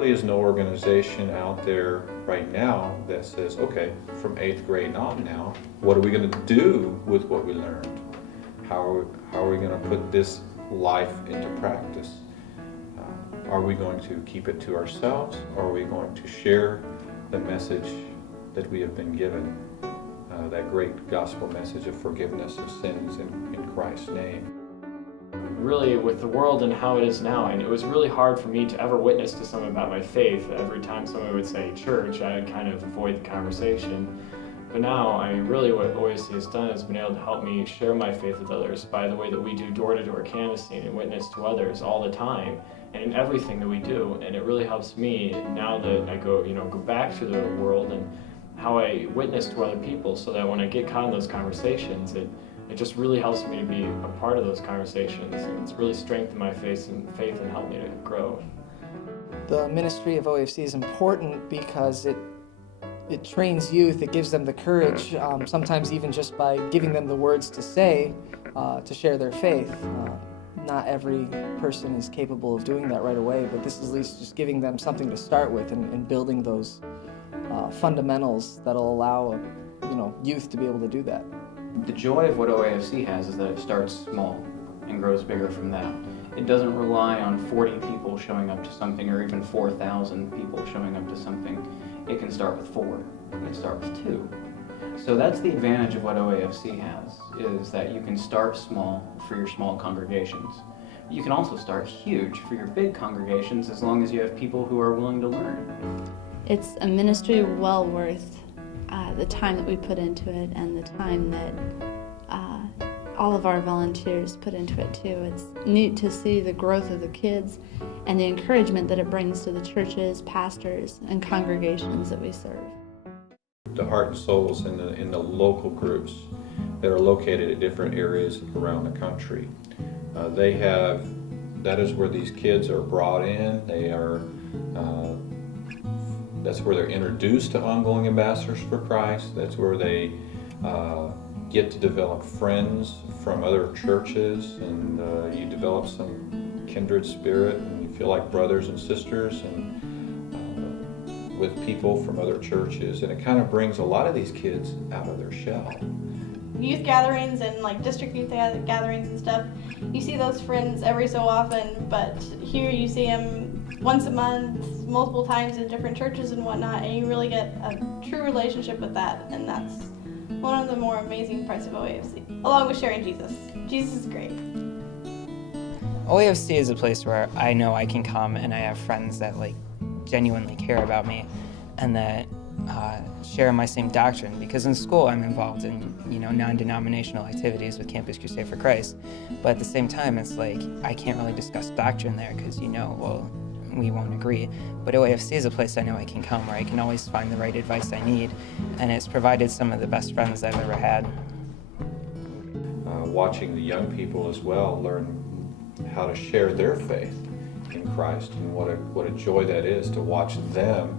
really is no organization out there right now that says, okay, from 8th grade on now, what are we going to do with what we learned? How are we going to put this life into practice? Are we going to keep it to ourselves, or are we going to share the message that we have been given, that great gospel message of forgiveness of sins in Christ's name? Really, with the world and how it is now, and it was really hard for me to ever witness to someone about my faith. Every time someone would say church, I would kind of avoid the conversation. But now, really what OAFC has done is been able to help me share my faith with others by the way that we do door-to-door canvassing and witness to others all the time, and in everything that we do. And it really helps me now that I go back to the world and how I witness to other people, so that when I get caught in those conversations, it just really helps me to be a part of those conversations, and it's really strengthened my faith and helped me to grow. The ministry of OAFC is important because it trains youth, it gives them the courage, sometimes even just by giving them the words to say, to share their faith. Not every person is capable of doing that right away, but this is at least just giving them something to start with and building those fundamentals that'll allow youth to be able to do that. The joy of what OAFC has is that it starts small and grows bigger from that. It doesn't rely on 40 people showing up to something, or even 4,000 people showing up to something. It can start with 4, it can start with 2. So that's the advantage of what OAFC has, is that you can start small for your small congregations. You can also start huge for your big congregations, as long as you have people who are willing to learn. It's a ministry well worth the time that we put into it, and the time that all of our volunteers put into it too. It's neat to see the growth of the kids and the encouragement that it brings to the churches, pastors, and congregations that we serve. The heart and souls in the local groups that are located at different areas around the country. That is where these kids are brought in. That's where they're introduced to ongoing ambassadors for Christ. That's where they get to develop friends from other churches, and you develop some kindred spirit, and you feel like brothers and sisters and with people from other churches, and it kind of brings a lot of these kids out of their shell. Youth gatherings and like district youth gatherings and stuff, you see those friends every so often, but here you see them once a month, multiple times in different churches and whatnot, and you really get a true relationship with that, and that's one of the more amazing parts of OAFC, along with sharing Jesus. Jesus is great. OAFC is a place where I know I can come and I have friends that genuinely care about me and that share my same doctrine, because in school I'm involved in non-denominational activities with Campus Crusade for Christ, but at the same time it's I can't really discuss doctrine there because we won't agree. But OAFC is a place I know I can come where I can always find the right advice I need, and it's provided some of the best friends I've ever had. Watching the young people as well learn how to share their faith in Christ, and what a joy that is to watch them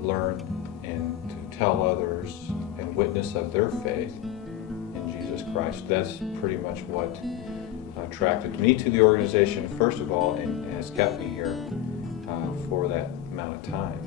learn and to tell others and witness of their faith in Jesus Christ. That's pretty much what attracted me to the organization, first of all, and has kept me here for that amount of time.